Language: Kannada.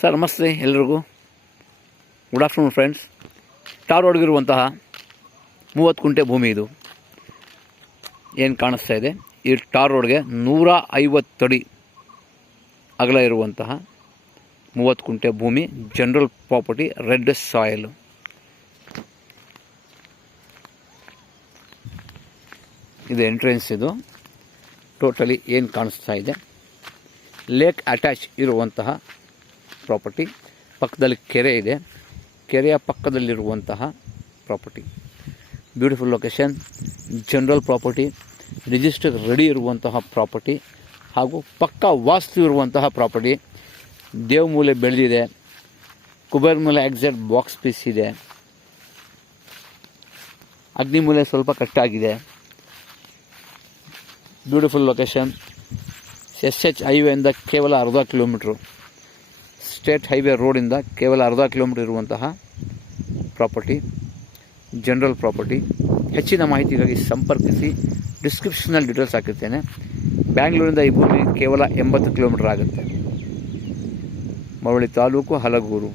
ಸರ್ ನಮಸ್ತೆ ಎಲ್ರಿಗೂ. Good afternoon friends. ಟಾರ್ ರೋಡ್ಗಿರುವಂತಹ 30 ಕುಂಟೆ ಭೂಮಿ ಇದು ಏನು ಕಾಣಿಸ್ತಾ ಇದೆ. ಈ ಟಾರ್ ರೋಡ್ಗೆ 150 ಅಡಿ ಅಗಲ ಇರುವಂತಹ 30 ಕುಂಟೆ ಭೂಮಿ, ಜನರಲ್ ಪ್ರಾಪರ್ಟಿ, ರೆಡ್ ಸಾಯಿಲು. ಇದು ಎಂಟ್ರೆನ್ಸ್. ಇದು ಟೋಟಲಿ ಏನು ಕಾಣಿಸ್ತಾ ಇದೆ, ಲೇಕ್ ಅಟ್ಯಾಚ್ ಇರುವಂತಹ ಪ್ರಾಪರ್ಟಿ. ಪಕ್ಕದಲ್ಲಿ ಕೆರೆ ಇದೆ, ಕೆರೆಯ ಪಕ್ಕದಲ್ಲಿರುವಂತಹ property. Beautiful location, general property, register ready ಇರುವಂತಹ ಪ್ರಾಪರ್ಟಿ ಹಾಗೂ ಪಕ್ಕ ವಾಸ್ತು ಇರುವಂತಹ ಪ್ರಾಪರ್ಟಿ. ದೇವಮೂಲೆ ಬೆಳೆದಿದೆ, ಕುಬೇರ್ ಮೂಲೆ ಎಕ್ಸಾಕ್ಟ್ ಬಾಕ್ಸ್ ಪೀಸ್ ಇದೆ, ಅಗ್ನಿಮೂಲೆ ಸ್ವಲ್ಪ ಕಟ್ಟಾಗಿದೆ. Beautiful location. SH ಹೈವೇಯಿಂದ ಕೇವಲ ಅರ್ಧ ಕಿಲೋಮೀಟ್ರು, ಸ್ಟೇಟ್ ಹೈವೇ ರೋಡಿಂದ ಕೇವಲ ಅರ್ಧ ಕಿಲೋಮೀಟ್ರ್ ಇರುವಂತಹ ಪ್ರಾಪರ್ಟಿ, ಜನರಲ್ ಪ್ರಾಪರ್ಟಿ. ಹೆಚ್ಚಿನ ಮಾಹಿತಿಗಾಗಿ ಸಂಪರ್ಕಿಸಿ. ಡಿಸ್ಕ್ರಿಪ್ಷನಲ್ಲಿ ಡೀಟೇಲ್ಸ್ ಹಾಕಿರ್ತೇನೆ. ಬ್ಯಾಂಗ್ಳೂರಿಂದ ಈ ಭೂಮಿ ಕೇವಲ 80 ಕಿಲೋಮೀಟ್ರ್ ಆಗುತ್ತೆ. ಮಳವಳ್ಳಿ ತಾಲೂಕು, ಹಲಗೂರು.